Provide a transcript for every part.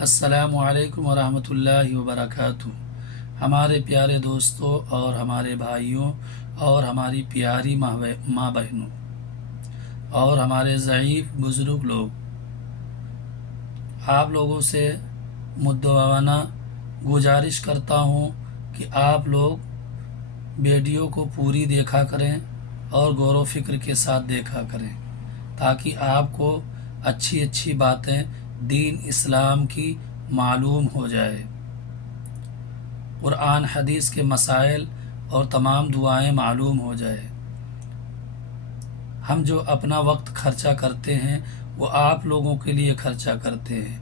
السلام علیکم ورحمۃ اللہ وبرکاتہ۔ ہمارے پیارے دوستوں اور ہمارے بھائیوں اور ہماری پیاری ماں بہنوں اور ہمارے ضعیف بزرگ لوگ، آپ لوگوں سے مدعوانہ گزارش کرتا ہوں کہ آپ لوگ ویڈیو کو پوری دیکھا کریں اور غور و فکر کے ساتھ دیکھا کریں، تاکہ آپ کو اچھی اچھی باتیں دین اسلام کی معلوم ہو جائے، قرآن حدیث کے مسائل اور تمام دعائیں معلوم ہو جائے۔ ہم جو اپنا وقت خرچہ کرتے ہیں وہ آپ لوگوں کے لیے خرچہ کرتے ہیں۔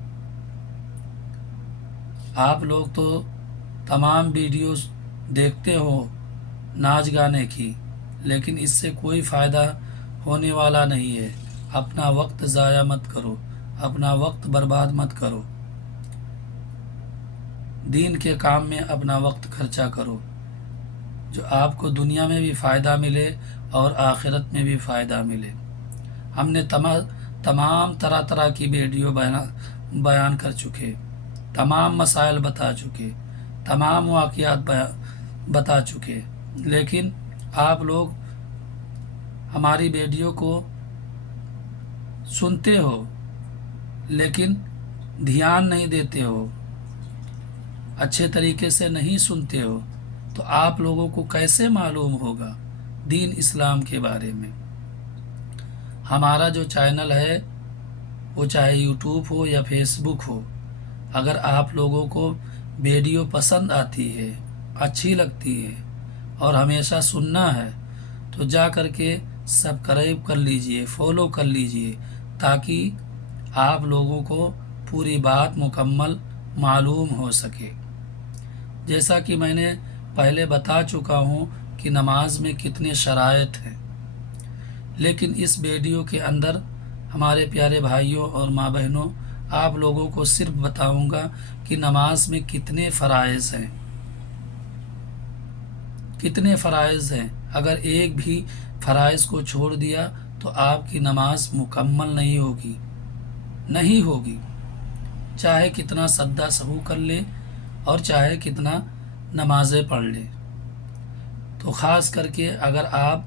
آپ لوگ تو تمام ویڈیوز دیکھتے ہو ناچ گانے کی، لیکن اس سے کوئی فائدہ ہونے والا نہیں ہے۔ اپنا وقت ضائع مت کرو، اپنا وقت برباد مت کرو، دین کے کام میں اپنا وقت خرچہ کرو، جو آپ کو دنیا میں بھی فائدہ ملے اور آخرت میں بھی فائدہ ملے۔ ہم نے تمام طرح طرح کی ویڈیو بیان کر چکے، تمام مسائل بتا چکے، تمام واقعات بتا چکے، لیکن آپ لوگ ہماری ویڈیو کو سنتے ہو لیکن دھیان نہیں دیتے ہو، اچھے طریقے سے نہیں سنتے ہو، تو آپ لوگوں کو کیسے معلوم ہوگا دین اسلام کے بارے میں؟ ہمارا جو چینل ہے وہ چاہے یوٹیوب ہو یا فیس بک ہو، اگر آپ لوگوں کو ویڈیو پسند آتی ہے، اچھی لگتی ہے اور ہمیشہ سننا ہے، تو جا کر کے سبسکرائب کر لیجئے، فالو کر لیجئے، تاکہ آپ لوگوں کو پوری بات مکمل معلوم ہو سکے۔ جیسا کہ میں نے پہلے بتا چکا ہوں کہ نماز میں کتنے شرائط ہیں، لیکن اس ویڈیو کے اندر ہمارے پیارے بھائیوں اور ماں بہنوں، آپ لوگوں کو صرف بتاؤں گا کہ نماز میں کتنے فرائض ہیں، کتنے فرائض ہیں۔ اگر ایک بھی فرائض کو چھوڑ دیا تو آپ کی نماز مکمل نہیں ہوگی، چاہے کتنا سجدہ سہو کر لے اور چاہے کتنا نمازیں پڑھ لے۔ تو خاص کر کے اگر آپ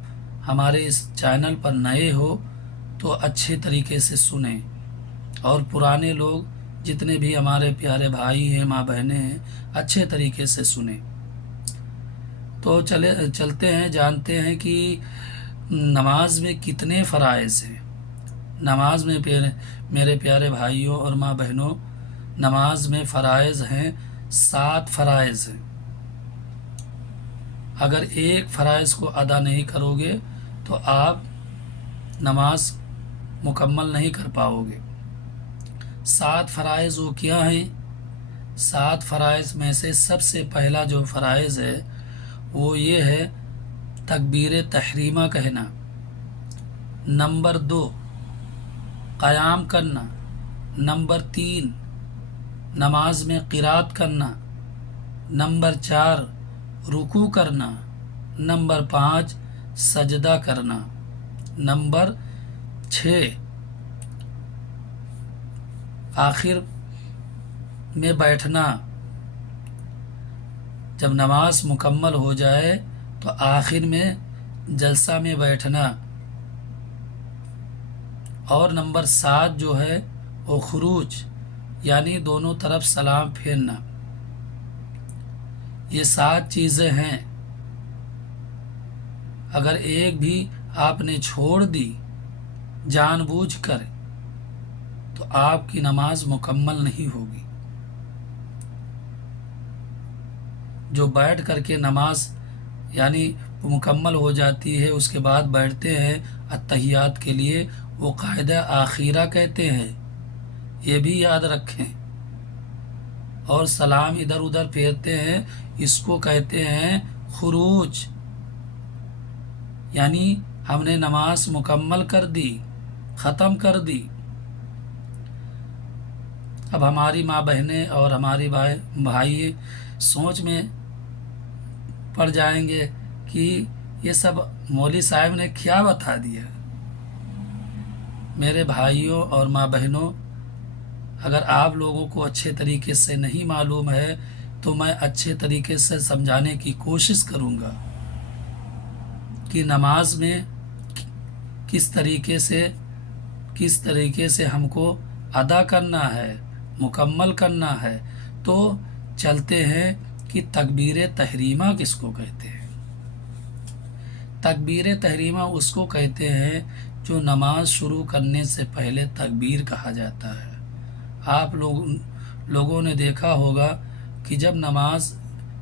ہمارے اس چینل پر نئے ہو تو اچھے طریقے سے سنیں، اور پرانے لوگ جتنے بھی ہمارے پیارے بھائی ہیں، ماں بہنیں ہیں، اچھے طریقے سے سنیں۔ تو چلتے ہیں، جانتے ہیں کہ نماز میں کتنے فرائض ہیں۔ نماز میں میرے پیارے بھائیوں اور ماں بہنوں، نماز میں فرائض ہیں، 7 فرائض ہیں۔ اگر ایک فرائض کو ادا نہیں کرو گے تو آپ نماز مکمل نہیں کر پاؤ گے۔ 7 فرائض وہ کیا ہیں؟ 7 فرائض میں سے سب سے پہلا جو فرائض ہے وہ یہ ہے تکبیر تحریمہ کہنا۔ نمبر 2 قیام کرنا۔ نمبر 3 نماز میں قرات کرنا۔ نمبر 4 رکوع کرنا۔ نمبر 5 سجدہ کرنا۔ نمبر 6 آخر میں بیٹھنا۔ جب نماز مکمل ہو جائے تو آخر میں جلسہ میں بیٹھنا۔ اور نمبر 7 جو ہے وہ خروج، یعنی دونوں طرف سلام پھیرنا۔ یہ 7 چیزیں ہیں، اگر ایک بھی آپ نے چھوڑ دی جان بوجھ کر تو آپ کی نماز مکمل نہیں ہوگی۔ جو بیٹھ کر کے نماز یعنی مکمل ہو جاتی ہے، اس کے بعد بیٹھتے ہیں اتحیات کے لیے، وہ قاعدہ آخیرہ کہتے ہیں، یہ بھی یاد رکھیں۔ اور سلام ادھر ادھر پھیرتے ہیں، اس کو کہتے ہیں خروج، یعنی ہم نے نماز مکمل کر دی، ختم کر دی۔ اب ہماری ماں بہنیں اور ہماری بھائی سوچ میں پڑ جائیں گے کہ یہ سب مولوی صاحب نے کیا بتا دیا۔ میرے بھائیوں اور ماں بہنوں، اگر آپ لوگوں کو اچھے طریقے سے نہیں معلوم ہے تو میں اچھے طریقے سے سمجھانے کی کوشش کروں گا کہ نماز میں کس طریقے سے ہم کو ادا کرنا ہے، مکمل کرنا ہے۔ تو چلتے ہیں کہ تکبیر تحریمہ کس کو کہتے ہیں۔ تکبیر تحریمہ اس کو کہتے ہیں جو نماز شروع کرنے سے پہلے تکبیر کہا جاتا ہے۔ آپ لوگوں نے دیکھا ہوگا کہ جب نماز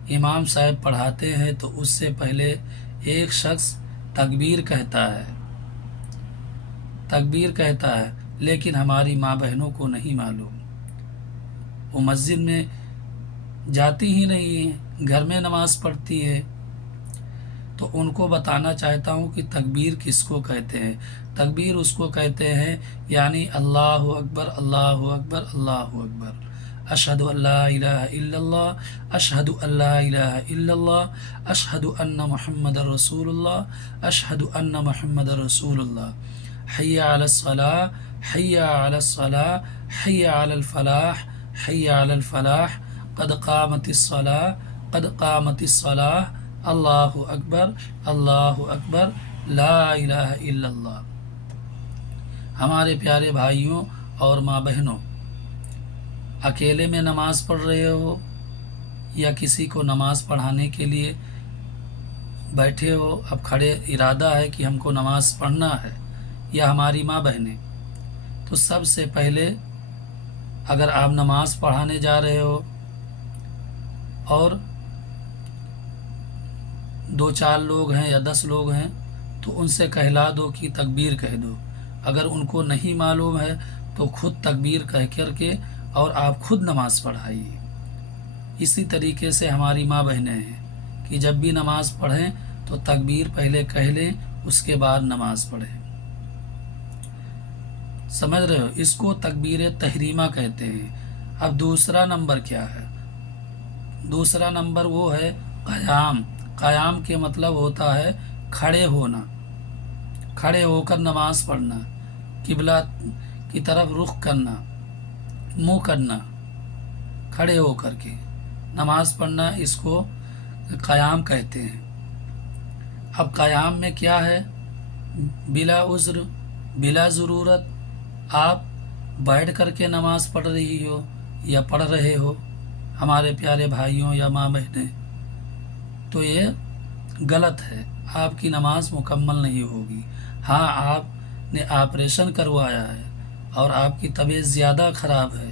امام صاحب پڑھاتے ہیں تو اس سے پہلے ایک شخص تکبیر کہتا ہے، لیکن ہماری ماں بہنوں کو نہیں معلوم، وہ مسجد میں جاتی ہی نہیں ہیں، گھر میں نماز پڑھتی ہے۔ تو ان کو بتانا چاہتا ہوں کہ تکبیر کس کو کہتے ہیں۔ تکبیر اس کو کہتے ہیں یعنی اللہ اکبر اللہ اکبر اللہ اکبر، اشہد ان لا الہ الا اللہ، اشہد ان لا الہ الا اللہ، اشہد ان محمد رسول اللہ، اشہد ان محمد رسول اللہ، حی علی الصلاۃ، حی علی الصلاۃ، حی علی الفلاح، حی علی الفلاح، قد قامت الصلاۃ، قد قامت الصلاۃ، اللہ اکبر اللہ اکبر، لا الہ الا اللہ۔ ہمارے پیارے بھائیوں اور ماں بہنوں، اکیلے میں نماز پڑھ رہے ہو یا کسی کو نماز پڑھانے کے لیے بیٹھے ہو، اب کھڑے ارادہ ہے کہ ہم کو نماز پڑھنا ہے، یا ہماری ماں بہنیں، تو سب سے پہلے اگر آپ نماز پڑھانے جا رہے ہو اور 2-4 لوگ ہیں یا 10 لوگ ہیں تو ان سے کہلا دو کہ تکبیر کہہ دو۔ اگر ان کو نہیں معلوم ہے تو خود تکبیر کہہ کر کے اور آپ خود نماز پڑھائیے۔ اسی طریقے سے ہماری ماں بہنیں ہیں کہ جب بھی نماز پڑھیں تو تکبیر پہلے کہہ لیں، اس کے بعد نماز پڑھیں۔ سمجھ رہے ہو؟ اس کو تکبیر تحریمہ کہتے ہیں۔ اب دوسرا نمبر کیا ہے؟ دوسرا نمبر وہ ہے قیام۔ قیام کے مطلب ہوتا ہے کھڑے ہونا، کھڑے ہو کر نماز پڑھنا، قبلہ کی طرف رخ کرنا، منہ کرنا، کھڑے ہو کر کے نماز پڑھنا، اس کو قیام کہتے ہیں۔ اب قیام میں کیا ہے؟ بلا عذر، بلا ضرورت آپ بیٹھ کر کے نماز پڑھ رہی ہو یا پڑھ رہے ہو ہمارے پیارے بھائیوں یا ماں بہنیں، تو یہ غلط ہے، آپ کی نماز مکمل نہیں ہوگی۔ ہاں، آپ نے آپریشن کروایا ہے اور آپ کی طبیعت زیادہ خراب ہے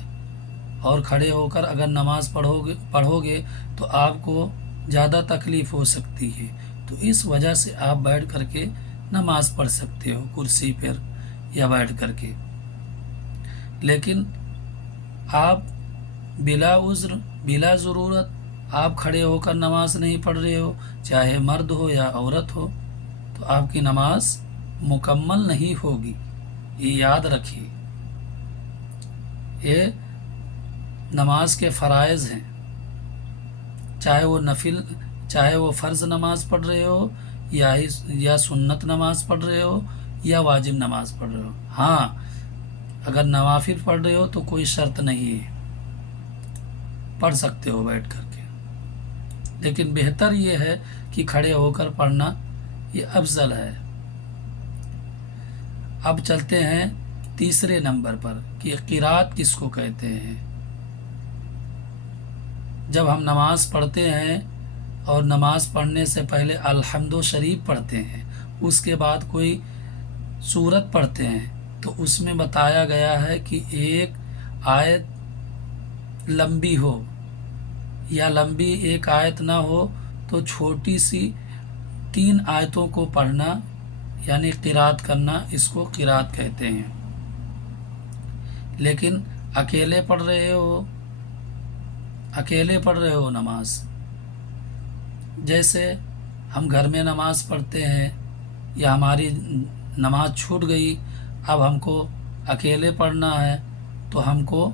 اور کھڑے ہو کر اگر نماز پڑھو گے تو آپ کو زیادہ تکلیف ہو سکتی ہے، تو اس وجہ سے آپ بیٹھ کر کے نماز پڑھ سکتے ہو کرسی پر یا بیٹھ کر کے۔ لیکن آپ بلا عذر، بلا ضرورت آپ کھڑے ہو کر نماز نہیں پڑھ رہے ہو، چاہے مرد ہو یا عورت ہو، تو آپ کی نماز مکمل نہیں ہوگی، یہ یاد رکھیے۔ یہ نماز کے فرائض ہیں، چاہے وہ فرض نماز پڑھ رہے ہو یا سنت نماز پڑھ رہے ہو یا واجب نماز پڑھ رہے ہو۔ ہاں، اگر نوافل پڑھ رہے ہو تو کوئی شرط نہیں ہے، پڑھ سکتے ہو بیٹھ کر کے، لیکن بہتر یہ ہے کہ کھڑے ہو کر پڑھنا یہ افضل ہے۔ اب چلتے ہیں تیسرے نمبر پر کہ قرات کس کو کہتے ہیں۔ جب ہم نماز پڑھتے ہیں اور نماز پڑھنے سے پہلے الحمد شریف پڑھتے ہیں، اس کے بعد کوئی سورت پڑھتے ہیں، تو اس میں بتایا گیا ہے کہ ایک آیت لمبی ہو یا لمبی ایک آیت نہ ہو تو چھوٹی سی 3 آیتوں کو پڑھنا یعنی قرات کرنا، اس کو قرات کہتے ہیں۔ لیکن اکیلے پڑھ رہے ہو نماز، جیسے ہم گھر میں نماز پڑھتے ہیں یا ہماری نماز چھوٹ گئی، اب ہم کو اکیلے پڑھنا ہے تو ہم کو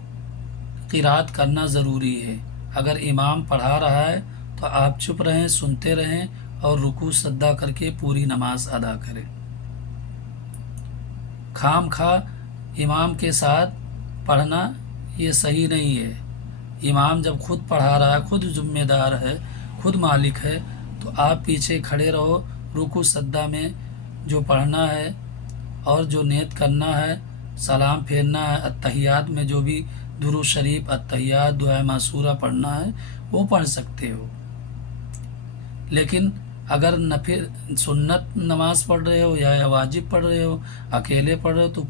قرات کرنا ضروری ہے۔ اگر امام پڑھا رہا ہے تو آپ چپ رہیں، سنتے رہیں اور رکوع سجدہ کر کے پوری نماز ادا کریں۔ خام خواہ امام کے ساتھ پڑھنا یہ صحیح نہیں ہے۔ امام جب خود پڑھا رہا ہے، خود ذمہ دار ہے، خود مالک ہے، تو آپ پیچھے کھڑے رہو، رکوع سجدہ میں جو پڑھنا ہے اور جو نیت کرنا ہے، سلام پھیرنا ہے، اتحیات میں جو بھی درود شریف، اتحیات، دعائے معصورہ پڑھنا ہے وہ پڑھ سکتے ہو۔ لیکن اگر نفل سنت نماز پڑھ رہے ہو یا واجب پڑھ رہے ہو، اکیلے پڑھ رہے ہو، تو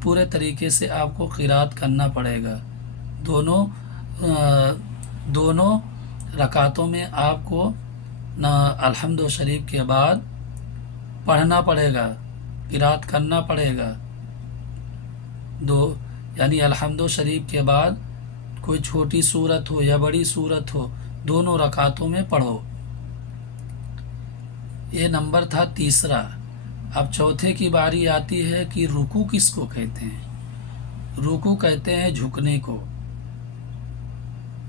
پورے طریقے سے آپ کو قرات کرنا پڑے گا۔ دونوں رکعتوں میں آپ کو الحمد شریف کے بعد پڑھنا پڑے گا، قرات کرنا پڑے گا۔ یعنی الحمد شریف کے بعد کوئی چھوٹی سورت ہو یا بڑی سورت ہو، دونوں رکعتوں میں پڑھو۔ یہ نمبر تھا تیسرا۔ اب چوتھے کی باری آتی ہے کہ رکوع کس کو کہتے ہیں؟ رکوع کہتے ہیں جھکنے کو،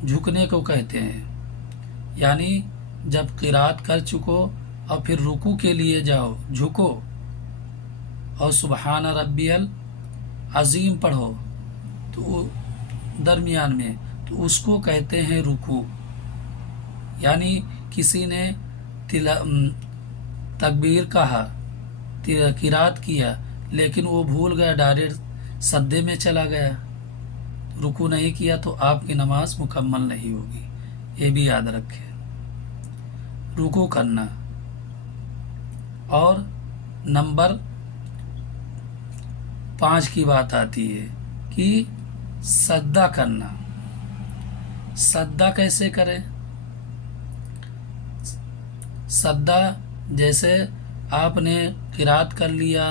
جھکنے کو کہتے ہیں۔ یعنی جب قرات کر چکو اور پھر رکوع کے لیے جاؤ، جھکو اور سبحان ربی العظیم پڑھو تو درمیان میں، تو اس کو کہتے ہیں رکوع۔ یعنی کسی نے تکبیر کہا، قرات کیا، لیکن وہ بھول گیا، ڈائریکٹ سجدے میں چلا گیا، رکوع نہیں کیا، تو آپ کی نماز مکمل نہیں ہوگی۔ یہ بھی یاد رکھیں، رکوع کرنا۔ اور نمبر 5 کی بات آتی ہے کہ سجدہ کرنا۔ سجدہ کیسے کریں؟ سجدہ جیسے آپ نے قرات کر لیا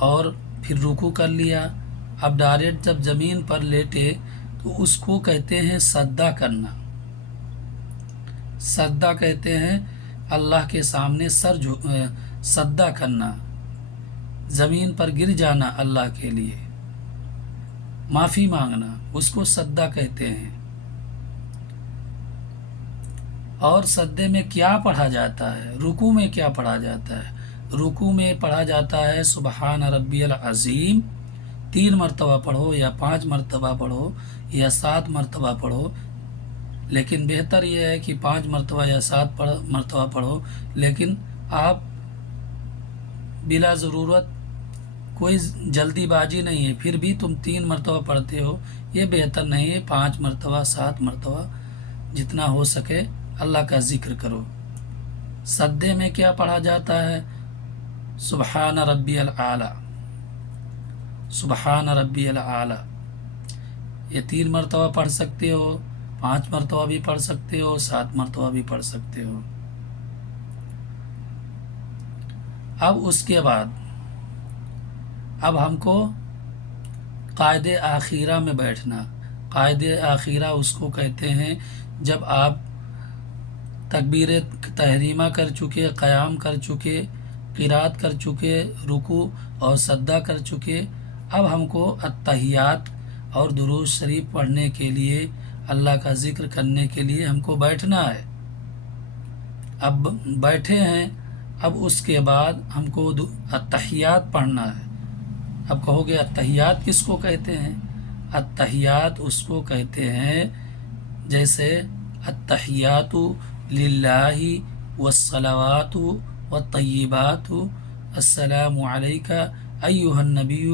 اور پھر رکوع کر لیا، اب ڈائریکٹ جب زمین پر لیٹے تو اس کو کہتے ہیں سجدہ کرنا۔ سجدہ کہتے ہیں اللہ کے سامنے سجدہ کرنا، زمین پر گر جانا اللہ کے لیے، معافی مانگنا، اس کو سجدہ کہتے ہیں۔ اور سجدے میں کیا پڑھا جاتا ہے؟ رکوع میں کیا پڑھا جاتا ہے؟ رکوع میں پڑھا جاتا ہے سبحان ربی العظیم، 3 مرتبہ پڑھو یا 5 مرتبہ پڑھو یا 7 مرتبہ پڑھو، لیکن بہتر یہ ہے کہ 5 مرتبہ یا 7 مرتبہ پڑھو۔ لیکن آپ بلا ضرورت، کوئی جلدی بازی نہیں ہے، پھر بھی تم 3 مرتبہ پڑھتے ہو، یہ بہتر نہیں ہے۔ 5 مرتبہ، 7 مرتبہ، جتنا ہو سکے اللہ کا ذکر کرو۔ سجدے میں کیا پڑھا جاتا ہے؟ سبحان ربی العالی، سبحان ربی العالی، یہ 3 مرتبہ پڑھ سکتے ہو، 5 مرتبہ بھی پڑھ سکتے ہو، 7 مرتبہ بھی پڑھ سکتے ہو۔ اب اس کے بعد اب ہم کو قاعدہ آخیرہ میں بیٹھنا۔ قاعدہ آخیرہ اس کو کہتے ہیں جب آپ تکبیر تحریمہ کر چکے، قیام کر چکے، قرات کر چکے، رکوع اور سجدہ کر چکے، اب ہم کو اتحیات اور درود شریف پڑھنے کے لیے، اللہ کا ذکر کرنے کے لیے ہم کو بیٹھنا ہے۔ اب بیٹھے ہیں، اب اس کے بعد ہم کو اتحیات پڑھنا ہے۔ اب کہو گے اتحیات کس کو کہتے ہیں؟ اتحیات اس کو کہتے ہیں جیسے التحیات للہ والصلوات والطیبات، السلام علیک ایھا النبی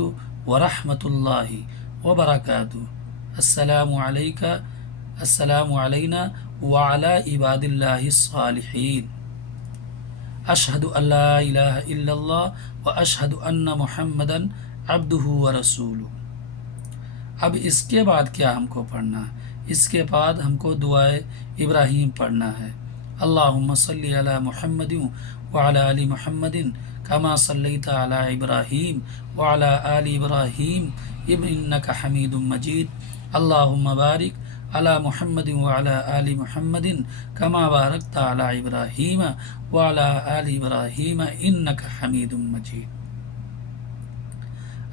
ورحمۃ اللہ وبرکاتہ، السلام علیک، السلام علینا وعلی عباد اللہ الصالحین، اشہد ان لا الہ الا اللہ واشہد ان محمدا عبدہ ورسولہ۔ اب اس کے بعد کیا ہم کو پڑھنا ہے؟ اس کے بعد ہم کو دعائے ابراہیم پڑھنا ہے۔ اللہم صلی علی محمد وعلی آل محمد کما صلیت علی ابراہیم وعلی آل ابراہیم انک حمید مجید، اللہم بارک علی محمد وعلی آل محمد کما بارکت علی ابراہیم وعلی آل ابراہیم انک حمید مجید۔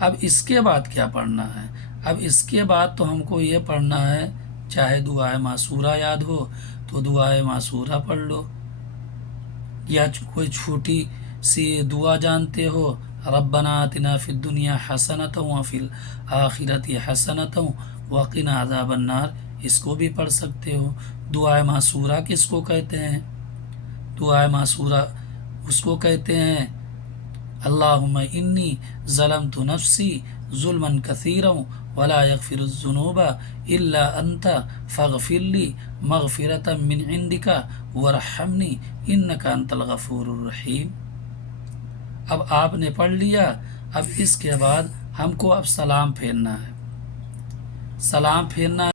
اب اس کے بعد کیا پڑھنا ہے؟ اب اس کے بعد تو ہم کو یہ پڑھنا ہے، چاہے دعائے معصورہ یاد ہو تو دعائے معصورہ پڑھ لو، یا کوئی چھوٹی سی دعا جانتے ہو ربنا آتنا فی الدنیا حسنۃ وفی الآخرۃ حسنۃ وقنا عذاب النار، اس کو بھی پڑھ سکتے ہو۔ دعائے معصورہ کس کو کہتے ہیں؟ دعائے معصورہ اس کو کہتے ہیں اللہم انی ظلمت نفسی ظلما کثیرا ولا یغفر الذنوب الا انت فاغفر لی مغفرۃ من عندک وارحمنی انک انت الغفور الرحیم۔ اب آپ نے پڑھ لیا، اب اس کے بعد ہم کو اب سلام پھیرنا ہے۔ سلام پھیرنا